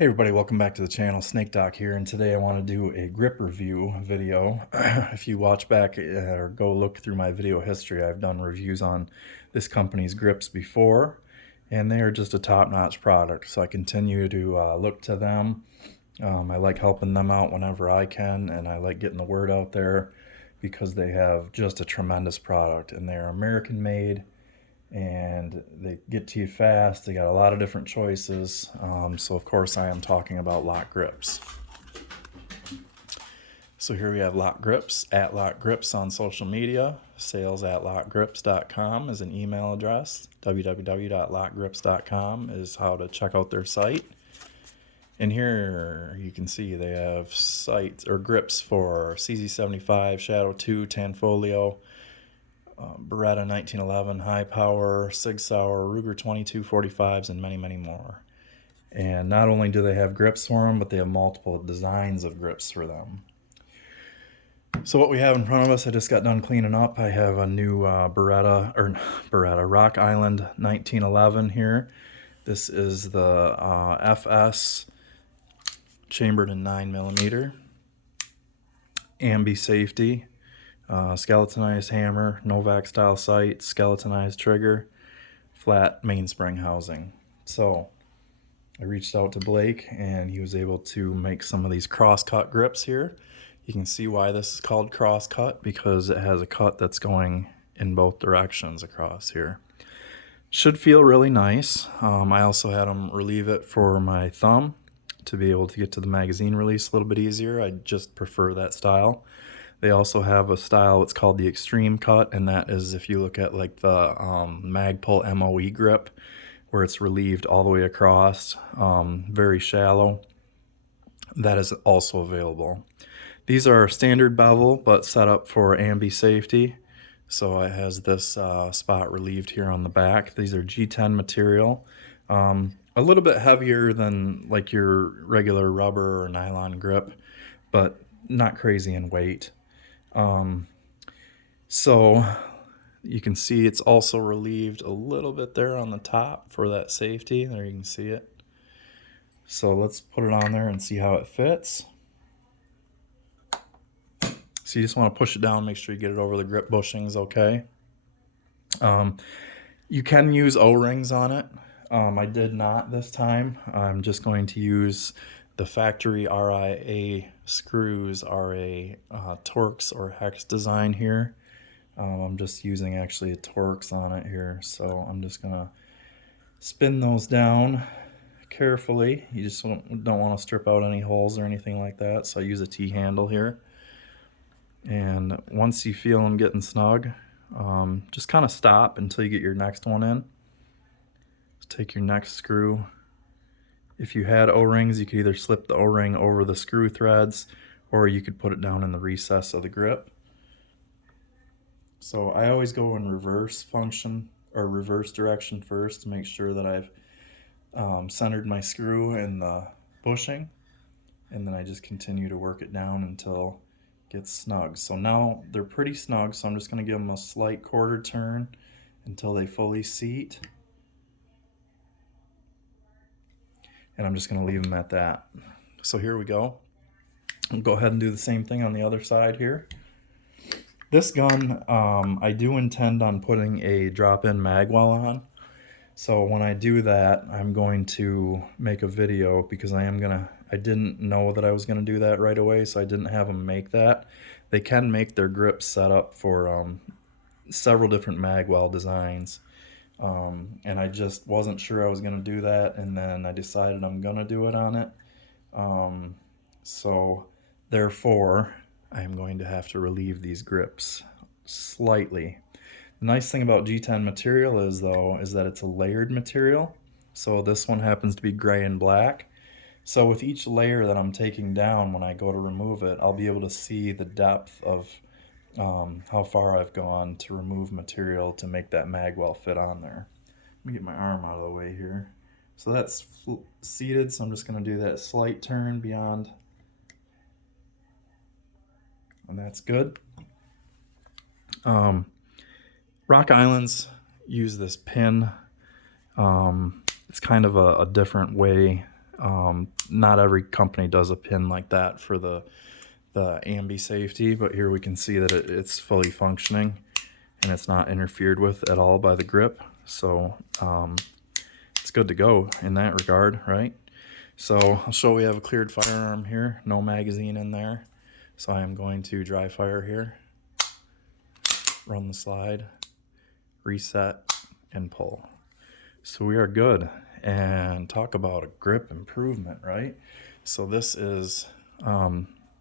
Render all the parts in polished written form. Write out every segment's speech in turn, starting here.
Hey everybody, welcome back to the channel. Snake Doc here, and today I want to do a grip review video. If you watch back or go look through my video history, I've done reviews on this company's grips before, and they are just a top-notch product. So I continue to look to them. I like helping them out whenever I can, and I like getting the word out there because they have just a tremendous product, and they're American made. And they get to you fast. They got a lot of different choices. So of course I am talking about Lok Grips. So here we have Lok Grips, at Lok Grips on social media. Sales at lokgrips.com is an email address. www.lokgrips.com is how to check out their site. And here you can see they have sites or grips for CZ75, Shadow 2, Tanfolio, Beretta 1911, High Power, Sig Sauer, Ruger 2245s, and many, many more. And not only do they have grips for them, but they have multiple designs of grips for them. So what we have in front of us, I just got done cleaning up. I have a new Rock Island 1911 here. This is the FS chambered in 9mm. Ambi safety. Skeletonized hammer, Novak style sight, skeletonized trigger, flat mainspring housing. So I reached out to Blake and he was able to make some of these crosscut grips here. You can see why this is called crosscut, because it has a cut that's going in both directions across here. Should feel really nice. I also had him relieve it for my thumb to be able to get to the magazine release a little bit easier. I just prefer that style. They also have a style, it's called the extreme cut, and that is if you look at like the Magpul MOE grip, where it's relieved all the way across, very shallow. That is also available. These are standard bevel, but set up for ambi safety. So it has this spot relieved here on the back. These are G10 material. A little bit heavier than like your regular rubber or nylon grip, but not crazy in weight. So you can see it's also relieved a little bit there on the top for that safety. There you can see it. So let's put it on there and see how it fits. So you just want to push it down, make sure you get it over the grip bushings okay. You can use O-rings on it. I did not this time. I'm just going to use the factory RIA screws, are a Torx or hex design here. I'm just using actually a Torx on it here, so I'm just gonna spin those down carefully. You just don't want to strip out any holes or anything like that, so I use a T-handle here. And once you feel them getting snug, just kind of stop until you get your next one in. Just take your next screw. If you had O-rings, you could either slip the O-ring over the screw threads, or you could put it down in the recess of the grip. So I always go in reverse function or reverse direction first to make sure that I've centered my screw in the bushing, and then I just continue to work it down until it gets snug. So now they're pretty snug, so I'm just going to give them a slight quarter turn until they fully seat. And I'm just going to leave them at that. So here we go. I'll go ahead and do the same thing on the other side here. This gun, I do intend on putting a drop-in mag well on. So when I do that, I'm going to make a video, because I didn't know that I was going to do that right away, so I didn't have them make that. They can make their grips set up for several different mag well designs. And I just wasn't sure I was going to do that, and then I decided I'm going to do it on it. So therefore, I am going to have to relieve these grips slightly. The nice thing about G10 material is that it's a layered material. So this one happens to be gray and black. So with each layer that I'm taking down, when I go to remove it, I'll be able to see the depth of how far I've gone to remove material to make that mag well fit on there. Let me get my arm out of the way here. So that's seated, so I'm just going to do that slight turn beyond, and that's good. Rock Islands use this pin. It's kind of a different way Not every company does a pin like that for the ambi safety, but here we can see that it's fully functioning and it's not interfered with at all by the grip. So it's good to go in that regard, right? So I'll show we have a cleared firearm here, no magazine in there. So I am going to dry fire here, run the slide, reset, and pull. So we are good. And talk about a grip improvement, right? So this is,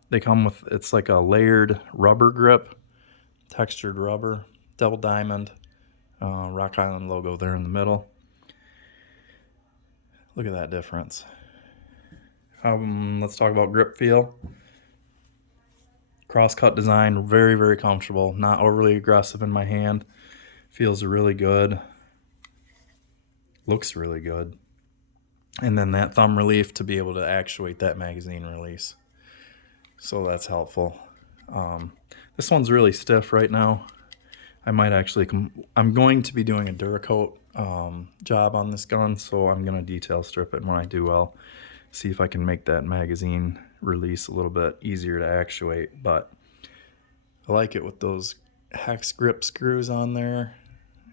they come with, it's like a layered rubber grip, textured rubber, double diamond, Rock Island logo there in the middle. Look at that difference. Let's talk about grip feel. Crosscut design, very, very comfortable, not overly aggressive in my hand. Feels really good. Looks really good. And then that thumb relief to be able to actuate that magazine release. So that's helpful. This one's really stiff right now. I might actually, I'm going to be doing a Duracoat job on this gun, so I'm going to detail strip it, and when I do, I'll see if I can make that magazine release a little bit easier to actuate. But I like it with those hex grip screws on there,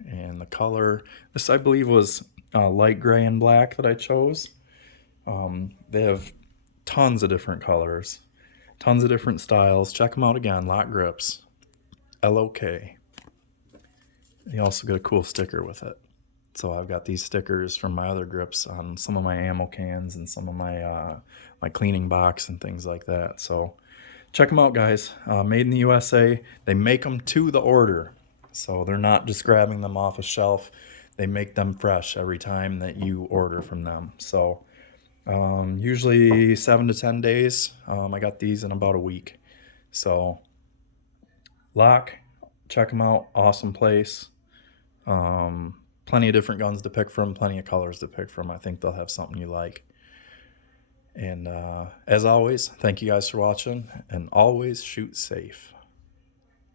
and the color. This, I believe, was light gray and black that I chose. They have tons of different colors, tons of different styles. Check them out again, Lok Grips, LOK. You also get a cool sticker with it. So I've got these stickers from my other grips on some of my ammo cans and some of my my cleaning box and things like that. So check them out, guys. Made in the USA. They make them to the order, so they're not just grabbing them off a shelf. They make them fresh every time that you order from them. So usually 7 to 10 days. I got these in about a week. So Lok, check them out. Awesome place. Plenty of different guns to pick from, plenty of colors to pick from. I think they'll have something you like. And as always, thank you guys for watching, and always shoot safe.